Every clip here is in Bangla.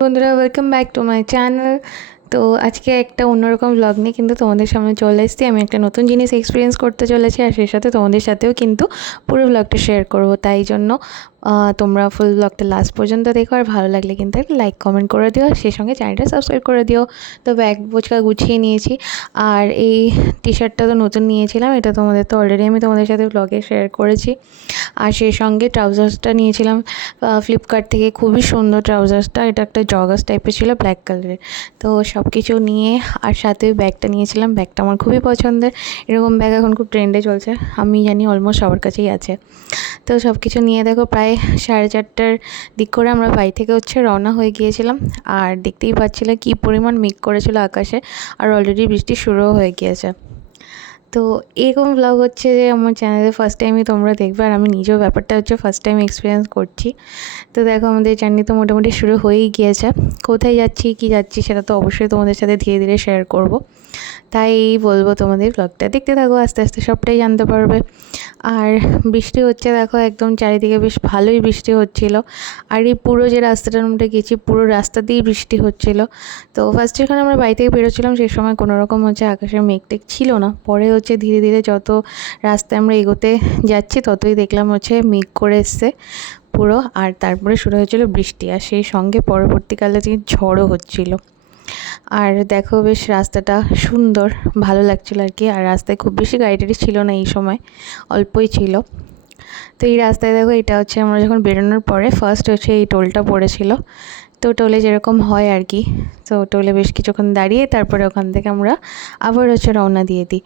বন্ধুরা, welcome back to my channel. তো আজকে একটা অন্যরকম ব্লগ নিয়ে কিন্তু তোমাদের সামনে চলে এসেছি। আমি একটা নতুন জিনিস এক্সপিরিয়েন্স করতে চলেছি, আর সেই সাথে তোমাদের সাথেও কিন্তু পুরো ব্লগটা শেয়ার করব। তাই জন্য তোমরা ফুল ব্লগটা লাস্ট পর্যন্ত দেখো, আর ভালো লাগলে কিন্তু একটা লাইক কমেন্ট করে দিও, সেই সঙ্গে চ্যানেলটা সাবস্ক্রাইব করে দিও। তো ব্যাগ বোঝকা গুছিয়ে নিয়েছি, আর এই টি শার্টটা তো নতুন নিয়েছিলাম, এটা তোমাদের তো অলরেডি আমি তোমাদের সাথে ব্লগে শেয়ার করেছি। আর সেই সঙ্গে ট্রাউজার্সটা নিয়েছিলাম ফ্লিপকার্ট থেকে, খুবই সুন্দর ট্রাউজার্সটা, এটা একটা জগার্স টাইপের ছিল, ব্ল্যাক কালারের। তো সব কিছু নিয়ে আর সাথে ব্যাগটা নিয়েছিলাম, ব্যাগটা আমার খুবই পছন্দের। এরকম ব্যাগ এখন খুব ট্রেন্ডে চলছে, আমি জানি অলমোস্ট সবার কাছেই আছে। তো সব কিছু নিয়ে দেখো প্রায় 4:30টার দিক করে আমরা বাড়ি থেকে রওনা হয়ে গিয়েছিলাম। আর দেখতেই পাচ্ছিলে কী পরিমাণ মেঘ করেছিল আকাশে, আর অলরেডি বৃষ্টি শুরুও হয়ে গিয়েছে। তো এরকম ব্লগ হচ্ছে যে আমার চ্যানেলে ফার্স্ট টাইমই তোমরা দেখবে, আর আমি নিজেও ব্যাপারটা ফার্স্ট টাইম এক্সপিরিয়েন্স করছি। তো দেখো আমাদের জার্নি তো মোটামুটি শুরু হয়েই গিয়েছে। কোথায় যাচ্ছি কী যাচ্ছি সেটা তো অবশ্যই তোমাদের সাথে ধীরে ধীরে শেয়ার করব। তাই বলবো তোমাদের ব্লগটা দেখতে থাকো, আস্তে আস্তে সবটাই জানতে পারবে। আর বৃষ্টি হচ্ছে দেখো, একদম চারিদিকে বেশ ভালোই বৃষ্টি হচ্ছিল। আর এই পুরো যে রাস্তাটার মধ্যে গেছি, পুরো রাস্তাতেই বৃষ্টি হচ্ছিল। তো ফার্স্ট যখন আমরা বাড়ি থেকে বেরোচ্ছিলাম সেই সময় কোনো রকম আকাশের মেঘ ছিল না। পরে ধীরে ধীরে যত রাস্তায় আমরা এগোতে যাচ্ছি ততই দেখলাম মেঘ করে এসছে পুরো, আর তারপরে শুরু হয়েছিল বৃষ্টি, আর সেই সঙ্গে পরবর্তীকালে ঝড়ও হচ্ছিল। আর দেখো বেশ রাস্তাটা সুন্দর, ভালো লাগছিল আর কি। আর রাস্তায় খুব বেশি গাড়ি টাড়ি ছিল না এই সময়, অল্পই ছিল। তো এই রাস্তায় দেখো, এটা আমরা যখন বেরোনোর পরে ফার্স্ট এই টোলটা পড়েছিল। তো টোলে যেরকম হয় আর কি, তো টোলে বেশ কিছুক্ষণ দাঁড়িয়ে তারপরে ওখান থেকে আমরা আবার রওনা দিয়ে দিই।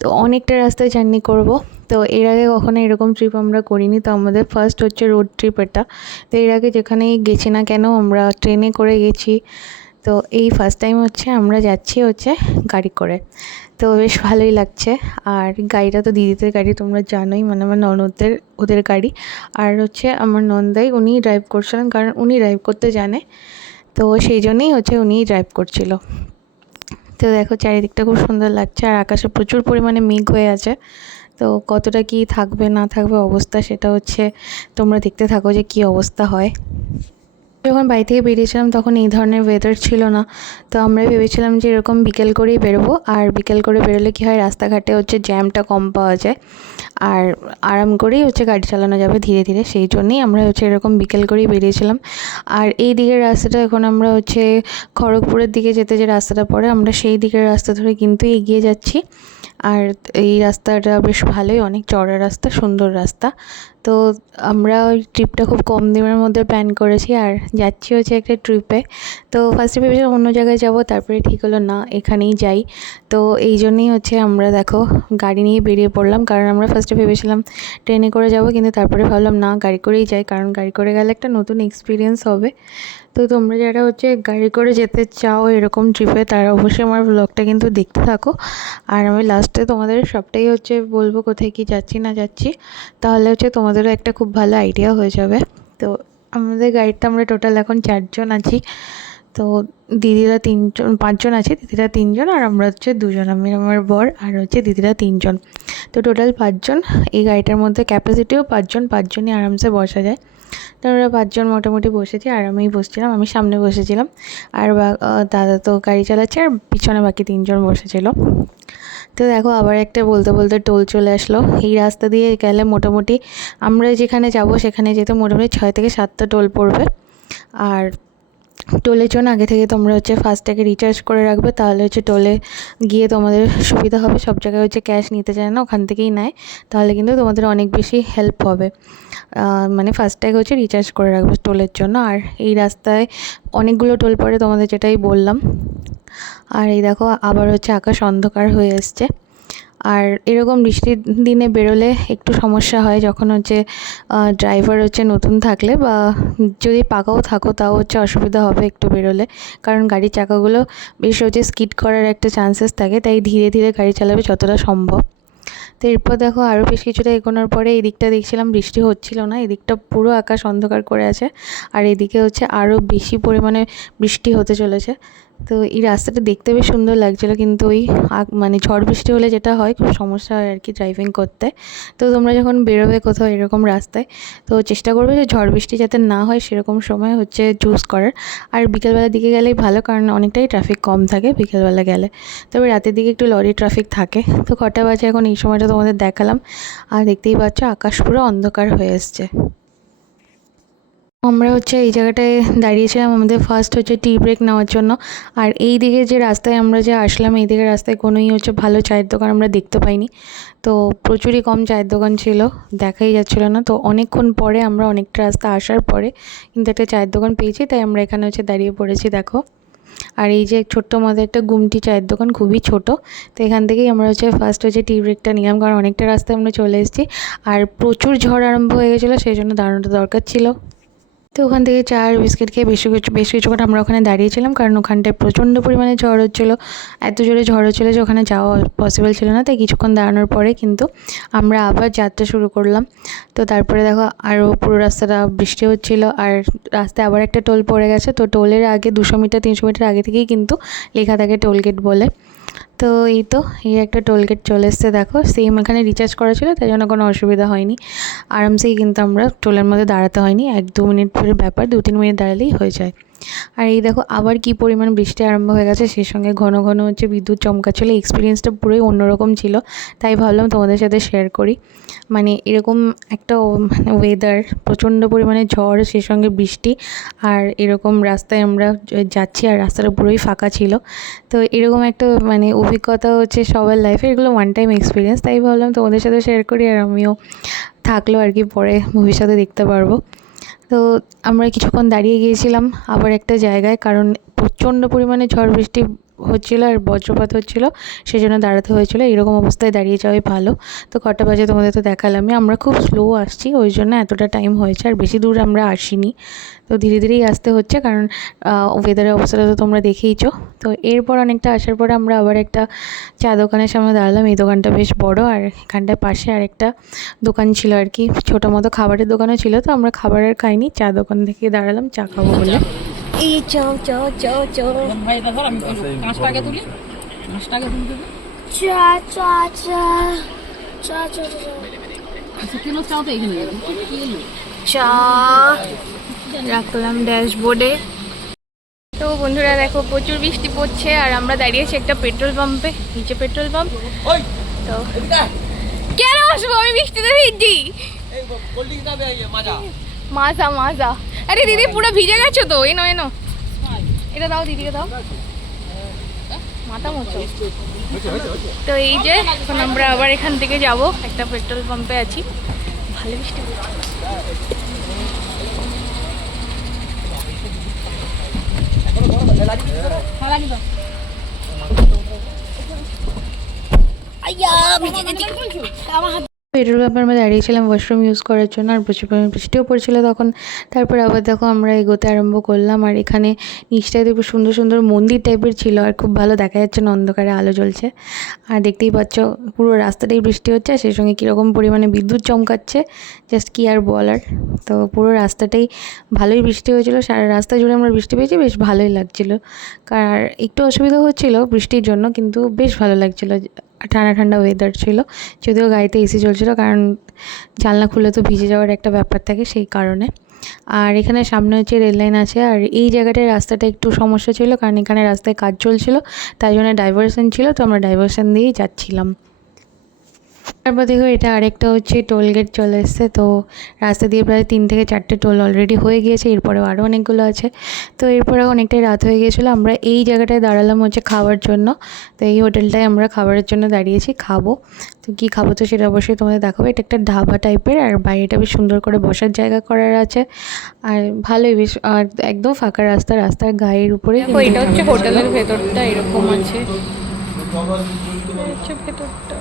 তো অনেকটা রাস্তায় জার্নি করব। তো এর আগে কখনো এরকম ট্রিপ আমরা করিনি, তো আমাদের ফার্স্ট রোড ট্রিপ এটা। তো এর আগে যেখানেই গেছি না কেন আমরা ট্রেনে করে গেছি, তো এই ফার্স্ট টাইম আমরা যাচ্ছি গাড়ি করে। তো বেশ ভালোই লাগছে। আর গাড়িটা তো দিদিদের গাড়ি, তোমরা জানোই, মানে আমার ননদদের ওদের গাড়ি। আর আমার নন্দাই উনিই ড্রাইভ করছিলেন, কারণ উনি ড্রাইভ করতে জানে, তো সেই জন্যই উনিই ড্রাইভ করছিল। তো দেখো চারিদিকটা খুব সুন্দর লাগছে, আর আকাশে প্রচুর পরিমাণে মেঘ হয়ে আছে। তো কতটা কি থাকবে না থাকবে অবস্থা, সেটা তোমরা দেখতে থাকো যে কী অবস্থা হয়। যখন বাড়ি থেকে বেরিয়েছিলাম তখন এই ধরনের ওয়েদার ছিল না। তো আমরা ভেবেছিলাম যে এরকম বিকেল করেই বেরোবো, আর বিকেল করে বেরোলে কী হয়, রাস্তাঘাটে জ্যামটা কম পাওয়া যায়, আর আরাম করেই গাড়ি চালানো যাবে ধীরে ধীরে। সেই জন্যই আমরা এরকম বিকেল করেই বেরিয়েছিলাম। আর এই দিকের রাস্তাটা এখন আমরা খড়গপুরের দিকে যেতে যে রাস্তাটা পড়ে, আমরা সেই দিকের রাস্তা ধরে কিন্তু এগিয়ে যাচ্ছি। আর এই রাস্তাটা বেশ ভালোই, অনেক চওড়া রাস্তা, সুন্দর রাস্তা। তো আমরা ওই ট্রিপটা খুব কম দিনের মধ্যে প্ল্যান করেছি, আর যাচ্ছি একটা ট্রিপে। তো ফার্স্টে ভেবেছিলাম অন্য জায়গায় যাব, তারপরে ঠিক হলো না এখানেই যাই। তো এই জন্যই আমরা দেখো গাড়ি নিয়ে বেরিয়ে পড়লাম, কারণ আমরা ফার্স্টে ভেবেছিলাম ট্রেনে করে যাব, কিন্তু তারপরে ভাবলাম না গাড়ি করেই যাই, কারণ গাড়ি করে গেলে একটা নতুন এক্সপিরিয়েন্স হবে। তো তোমরা যারা গাড়ি করে যেতে চাও এরকম ট্রিপে, তারা অবশ্যই আমার ব্লগটা কিন্তু দেখতে থাকো। আর আমি লাস্টে তোমাদের সবটাই বলবো কোথায় কি যাচ্ছি না যাচ্ছি, তাহলে তোমাদেরও একটা খুব ভালো আইডিয়া হয়ে যাবে। তো আমাদের গাড়িতে আমরা টোটাল এখন 4জন আছি। তো দিদিরা 5জন আছে, দিদিরা 3জন, আর আমরা 2জন, আমি আমার বর আর দিদিরা 3জন। তো টোটাল 5জন। এই গাড়িটার মধ্যে ক্যাপাসিটিও 5জন, 5জনই আরামসে বসা যায়। তো আমরা 5জন মোটামুটি বসেছি, আর আমিই বসছিলাম, আমি সামনে বসেছিলাম। আর দাদা তো গাড়ি চালাচ্ছে, আর পিছনে বাকি 3জন বসেছিল। তো দেখো আবার একটা বলতে বলতে টোল চলে আসলো। এই রাস্তা দিয়ে গেলে মোটামুটি আমরা যেখানে যাব সেখানে যেতে মোটামুটি 6 থেকে 7টা টোল পড়বে। আর টোলের জন্য আগে থেকে তোমরা ফাস্ট্যাগে রিচার্জ করে রাখবে, তাহলে টোলে গিয়ে তোমাদের সুবিধা হবে। সব জায়গায় ক্যাশ নিতে চায় না, ওখান থেকেই নেয়, তাহলে কিন্তু তোমাদের অনেক বেশি হেল্প হবে। মানে ফাস্ট্যাগ রিচার্জ করে রাখবে টোলের জন্য। আর এই রাস্তায় অনেকগুলো টোল পড়ে, তোমাদের যেটাই বললাম। আর এই দেখো আবার আকাশ অন্ধকার হয়ে এসছে। আর এরকম বৃষ্টির দিনে বেরোলে একটু সমস্যা হয়, যখন ড্রাইভার নতুন থাকলে, বা যদি পাকাও থাকো তাও অসুবিধা হবে একটু বেরোলে, কারণ গাড়ির চাকাগুলো বেশ স্কিড করার একটা চান্সেস থাকে, তাই ধীরে ধীরে গাড়ি চালাবে যতটা সম্ভব। তো এরপর দেখো আরও বেশ কিছুটা এগোনোর পরে এই দিকটা দেখছিলাম বৃষ্টি হচ্ছিল না, এদিকটা পুরো আকাশ অন্ধকার করে আছে, আর এদিকে হচ্ছে আরও বেশি পরিমাণে বৃষ্টি হতে চলেছে। তো এই রাস্তাটা দেখতে বেশ সুন্দর লাগছিলো, কিন্তু ওই মানে ঝড় বৃষ্টি হলে যেটা হয় খুব সমস্যা হয় আর কি ড্রাইভিং করতে। তো তোমরা যখন বেরোবে কোথাও এরকম রাস্তায়, তো চেষ্টা করবে যে ঝড় বৃষ্টি যাতে না হয় সেরকম সময় হচ্ছে চুজ করার। আর বিকেলবেলার দিকে গেলেই ভালো, কারণ অনেকটাই ট্রাফিক কম থাকে বিকেলবেলা গেলে। তবে রাতের দিকে একটু লরি ট্রাফিক থাকে। তো কটা বাজে এখন এই সময়টা তোমাদের দেখালাম, আর দেখতেই পাচ্ছ আকাশ পুরো অন্ধকার হয়ে এসছে। আমরা হচ্ছে এই জায়গাটায় দাঁড়িয়েছিলাম আমাদের ফার্স্ট হচ্ছে টি ব্রেক নেওয়ার জন্য। আর এই দিকে যে রাস্তায় আমরা যে আসলাম, এই দিকের রাস্তায় কোনোই হচ্ছে ভালো চায়ের দোকান আমরা দেখতে পাইনি। তো প্রচুরই কম চায়ের দোকান ছিল, দেখাই যাচ্ছিলো না। তো অনেকক্ষণ পরে আমরা অনেকটা রাস্তা আসার পরে কিন্তু একটা চায়ের দোকান পেয়েছি, তাই আমরা এখানে হচ্ছে দাঁড়িয়ে পড়েছি দেখো। আর এই যে ছোট্ট মধ্যে একটা গুমটি চায়ের দোকান, খুবই ছোট। তো এখান থেকেই আমরা হচ্ছে ফার্স্ট হচ্ছে টি ব্রেকটা নিলাম, কারণ অনেকটা রাস্তায় আমরা চলে এসেছি আর প্রচুর ঝড় আরম্ভ হয়ে গেছিলো, সেই জন্য দাঁড়ানোটা দরকার ছিল। তো ওখান থেকে চা আর বিস্কিট খেয়ে বেশ কিছুক্ষণ আমরা ওখানে দাঁড়িয়েছিলাম, কারণ ওখানটায় প্রচণ্ড পরিমাণে ঝড় হচ্ছিলো, এত জোরে ঝড় হচ্ছিলো যে ওখানে যাওয়া পসিবল ছিল না। তাই কিছুক্ষণ দাঁড়ানোর পরে কিন্তু আমরা আবার যাত্রা শুরু করলাম। তো তারপরে দেখো আরও পুরো রাস্তাটা বৃষ্টি হচ্ছিলো, আর রাস্তায় আবার একটা টোল পড়ে গেছে। তো টোলের আগে 200 মিটার 300 মিটার আগে থেকেই কিন্তু লেখা থাকে টোল গেট বলে। তো এই একটা টোল গেট চলে এসছে দেখো, সেম এখানে রিচার্জ করা ছিল, তাই জন্য কোনো অসুবিধা হয়নি। আরামসেই কিন্তু আমরা টোলের মধ্যে দাঁড়াতে হয়নি, 1-2 মিনিট ধরে ব্যাপার, 2-3 মিনিট দাঁড়ালেই হয়ে যায়। আর এই দেখো আবার কি পরিমাণ বৃষ্টি আরম্ভ হয়ে গেছে, সেই সঙ্গে ঘন ঘন হচ্ছে বিদ্যুৎ চমকাচ্ছিল। এক্সপিরিয়েন্সটা পুরোই অন্যরকম ছিল, তাই ভাবলাম তোমাদের সাথে শেয়ার করি। মানে এরকম একটা মানে ওয়েদার, প্রচণ্ড পরিমাণে ঝড়, সেই সঙ্গে বৃষ্টি, আর এরকম রাস্তায় আমরা যাচ্ছি আর রাস্তাটা পুরোই ফাঁকা ছিল। তো এরকম একটা মানে অভিজ্ঞতা হচ্ছে সবার লাইফে, এগুলো ওয়ান টাইম এক্সপিরিয়েন্স, তাই ভাবলাম তোমাদের সাথে শেয়ার করি। আর আমিও থাকলো আর কি পরে ভবিষ্যতে দেখতে পারবো। তো আমরা কিছুক্ষণ দাঁড়িয়ে গিয়েছিলাম আবার একটা জায়গায়, কারণ প্রচণ্ড পরিমাণে ঝড় বৃষ্টি হচ্ছিলো আর বজ্রপাত হচ্ছিলো, সেই জন্য দাঁড়াতে হয়েছিলো। এরকম অবস্থায় দাঁড়িয়ে যাওয়াই ভালো। তো কটা বাজে তোমাদের তো দেখালামই, আমরা খুব স্লো আসছি, ওই জন্য এতটা টাইম হয়েছে, আর বেশি দূর আমরা আসিনি। তো ধীরে ধীরেই আসতে হচ্ছে, কারণ ওয়েদারের অবস্থাটা তো তোমরা দেখেইছো। তো এরপর অনেকটা আসার পরে আমরা আবার একটা চা দোকানের সামনে দাঁড়ালাম। এই দোকানটা বেশ বড়, আর এখানটায় পাশে আর একটা দোকান ছিল আর কি, ছোটো মতো খাবারের দোকানও ছিল। তো আমরা খাবার আর খাইনি, চা দোকান থেকে দাঁড়ালাম চা খাবো বলে। এই চাও চাও চাও চাও ভাই ধর আমি 5 টাকা তুলি 5 টাকা তুলি চা চা চা চা চা চা কিলো চাও তো এখানে চা রাখলাম ড্যাশবোর্ডে। তো বন্ধুরা দেখো প্রচুর বৃষ্টি পড়ছে, আর আমরা দাঁড়িয়েছি একটা পেট্রোল পাম্পে, নিচে পেট্রোল পাম্প। তো কেন আসবো আমি বৃষ্টিতে ভিজছি, মাজা মাজা। আরে দিদি পুরো ভিজে গেছো তো, এনো এনো এটা দাও, দিদিকে দাও, মাথা মোছো। তো এই যে এখন আমরা আবার এখান থেকে যাব, একটা পেট্রোল পাম্পে আছি, ভালো বৃষ্টি পেট্রোল পাম্পের মধ্যে দাঁড়িয়েছিলাম ওয়াশরুম ইউজ করার জন্য, আর প্রচুর পরিমাণে বৃষ্টিও পড়ছিল তখন। তারপর আবার দেখো আমরা এগোতে আরম্ভ করলাম, আর এখানে নিচটায় দেখো সুন্দর সুন্দর মন্দির টাইপের ছিল, আর খুব ভালো দেখা যাচ্ছে না, অন্ধকারে আলো জ্বলছে। আর দেখতেই পাচ্ছ পুরো রাস্তাটাই বৃষ্টি হচ্ছে, আর সেই সঙ্গে কীরকম পরিমাণে বিদ্যুৎ চমকাচ্ছে, জাস্ট কি আর বলার। তো পুরো রাস্তাটাই ভালোই বৃষ্টি হয়েছিল, সারা রাস্তা জুড়ে আমরা বৃষ্টি পেয়েছি, বেশ ভালোই লাগছিলো। আর একটু অসুবিধা হচ্ছিল বৃষ্টির জন্য, কিন্তু বেশ ভালো লাগছিলো, ঠান্ডা ঠান্ডা ওয়েদার ছিল। যদিও গাড়িতে এসি চলছিল, কারণ জানলা খুলে তো ভিজে যাওয়ার একটা ব্যাপার থাকে, সেই কারণে। আর এখানে সামনে হচ্ছে রেল লাইন আছে, আর এই জায়গাটায় রাস্তাটা একটু সমস্যা ছিল, কারণ এখানে রাস্তায় কাজ চলছিল, তাই জন্য ডাইভারশন ছিল, তো আমরা ডাইভারশন দিয়েই যাচ্ছিলাম। তারপর দেখো এটা আরেকটা হচ্ছে টোল গেট চলে এসছে। তো রাস্তা দিয়ে প্রায় 3 থেকে 4টে টোল অলরেডি হয়ে গিয়েছে, এরপরেও আরও অনেকগুলো আছে। তো এরপরে অনেকটাই রাত হয়ে গিয়েছিলো, আমরা এই জায়গাটায় দাঁড়ালাম হচ্ছে খাওয়ার জন্য। তো এই হোটেলটায় আমরা খাবারের জন্য দাঁড়িয়েছি, খাবো। তো কী খাবো তো সেটা অবশ্যই তোমাদের দেখাবো। এটা একটা ধাবা টাইপের, আর বাইরেটা বেশ সুন্দর করে বসার জায়গা করার আছে, আর ভালোই বেশ, আর একদম ফাঁকা রাস্তা, রাস্তার গায়ের উপরে। এটা হচ্ছে হোটেলের ভেতরটা, এরকম আছে ভেতরটা।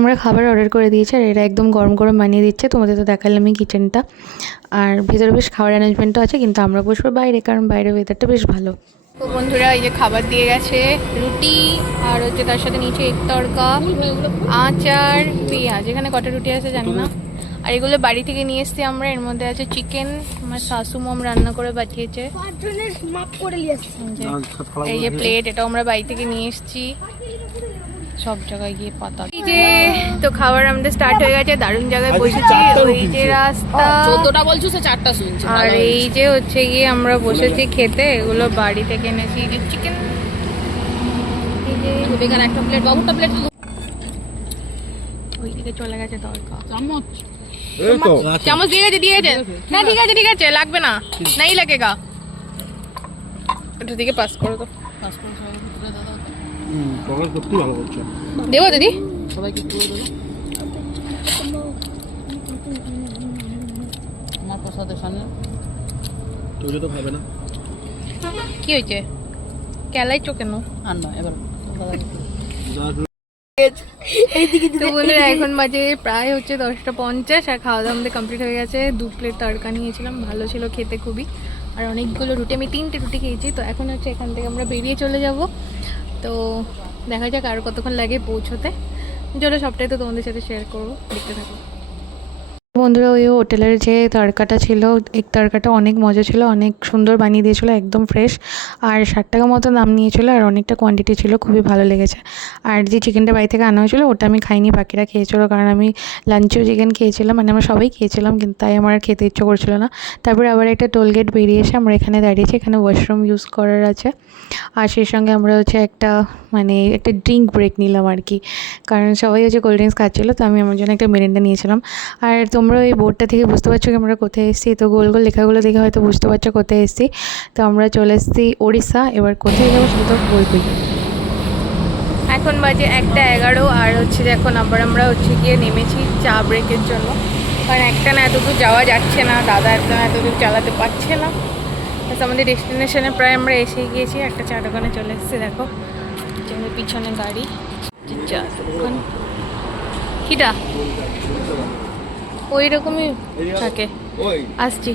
আমরা খাবার অর্ডার করে দিয়েছি, আর এরা একদম গরম গরম বানিয়ে দিচ্ছে, তোমাদের তো দেখালামই কিচেনটা। আর ভেতরে বেশ খাওয়ার অ্যারেঞ্জমেন্টও আছে, কিন্তু আমরা বসবো বাইরে, কারণ বাইরে ওয়েদারটা বেশ ভালো। তো বন্ধুরা এই যে খাবার দিয়ে গেছে, রুটি আর হচ্ছে তার সাথে নিচে এক তড়কা, আচার, পেঁয়াজ। এখানে কটা রুটি আছে জানি না। আর এগুলো বাড়ি থেকে নিয়ে এসছি আমরা। এর মধ্যে আছে চিকেন, আমার শাশু মম রান্না করে পাঠিয়েছে। এই যে প্লেট, এটাও আমরা বাড়ি থেকে নিয়ে এসছি। সব জায়গায় গিয়ে পাতা। এই যে তো খাবার আমাদের স্টার্ট হয়ে গেছে, দারুণ জায়গায় বসেছি। এই যে রাস্তা 14টা বলছো, সে 4টা শুনছি। আর এই যে হচ্ছে গিয়ে আমরা বসেছি খেতে। এগুলো বাড়ি থেকে এনেছি। এই যে চিকেন, এই যে বেকার একটা প্লেট, বাবুটা প্লেট ওইদিকে চলে গেছে তরকা। চামচ চামচ দিয়ে গেছে। না ঠিক আছে লাগবে না, নাই লাগেগা। ওটা দিকে পাস করো তো। দেবো দিদি সবাইকে একটু দেবো। আমার প্রসাদের সামনে তুই তো খাবে না। কি হয়েছে? কেলাইছো কেন? আর নয় এবার তো বন্ধুরা এখন বাজে প্রায় হচ্ছে 10:50 আর খাওয়া দাওয়া আমাদের কমপ্লিট হয়ে গেছে। 2 প্লেট তড়কা নিয়েছিলাম, ভালো ছিল খেতে খুবই। আর অনেকগুলো রুটি, আমি 3টে রুটি খেয়েছি। তো এখন হচ্ছে এখান থেকে আমরা বেরিয়ে চলে যাব। তো দেখা যাক আর কতক্ষণ লাগে পৌঁছোতে। চলো সবটাই তো তোমাদের সাথে শেয়ার করবো, দেখতে থাকো। বন্ধুরা ওই হোটেলের যে তড়কাটা ছিল, এক তড়কাটা অনেক মজা ছিল, অনেক সুন্দর বানিয়ে দিয়েছিলো, একদম ফ্রেশ। আর 60 টাকা মতো দাম নিয়েছিল, আর অনেকটা কোয়ান্টিটি ছিল, খুবই ভালো লেগেছে। আর যে চিকেনটা বাড়ি থেকে আনা হয়েছিলো ওটা আমি খাইনি, বাকিরা খেয়েছিলো। কারণ আমি লাঞ্চেও চিকেন খেয়েছিলাম, মানে আমরা সবাই খেয়েছিলাম, কিন্তু তাই আমার আর খেতে ইচ্ছে করছিলো না। তারপরে আবার একটা টোল গেট বেরিয়ে এসে আমরা এখানে দাঁড়িয়েছি। এখানে ওয়াশরুম ইউজ করার আছে। আর সেই সঙ্গে আমরা হচ্ছে একটা ড্রিঙ্ক ব্রেক নিলাম আর কি, কারণ সবাই হচ্ছে কোল্ড ড্রিঙ্কস খাচ্ছিলো। তো আমি আমার জন্য একটা মেরিন্ডা নিয়েছিলাম। আর তোমরা এই বোর্ডটা থেকে বুঝতে পারছো কি আমরা কোথায় এসেছি। তো গোল গোল লেখাগুলো দেখে হয়তো বুঝতে পারছো কোথায় এসেছি। তো আমরা চলে এসেছি ওড়িশা। এবার কোথায় যাবো সেটা তো বলবই। এখন বাজে 1:11 আর হচ্ছে যে এখন আমরা হচ্ছে গিয়ে নেমেছি চা ব্রেকের জন্য। কারণ একটা না এতদূর যাওয়া যাচ্ছে না, দাদা একটা না এতদূর চালাতে পারছে না। তো আমাদের ডেস্টিনেশনে প্রায় আমরা এসে গিয়েছি। একটা চা দোকানে চলে এসেছি, দেখো আমাদের পিছনে গাড়ি। চা দোকান কিটা ওই রকমই থাকে। আসছি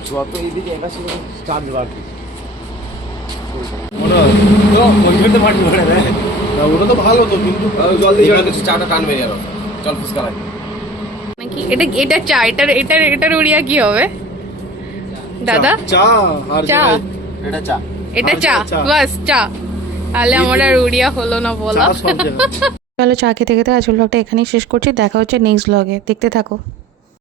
ওটা তো ভালো তো, কিন্তু জল দিয়ে চাটা টানবে যেন, জল ফুসকা লাগে নাকি। এটা চা, এটার উড়িয়া কি হবে দাদা? চা আর চা, এটা চা, এটা চা, বাস চা। তাহলে আমার আর উড়িয়া হলো না বলা। চলো চা খেতে খেতে আজকের ব্লগটা এখানেই শেষ করছি। দেখা হচ্ছে নেক্সট ব্লগে, দেখতে থাকো।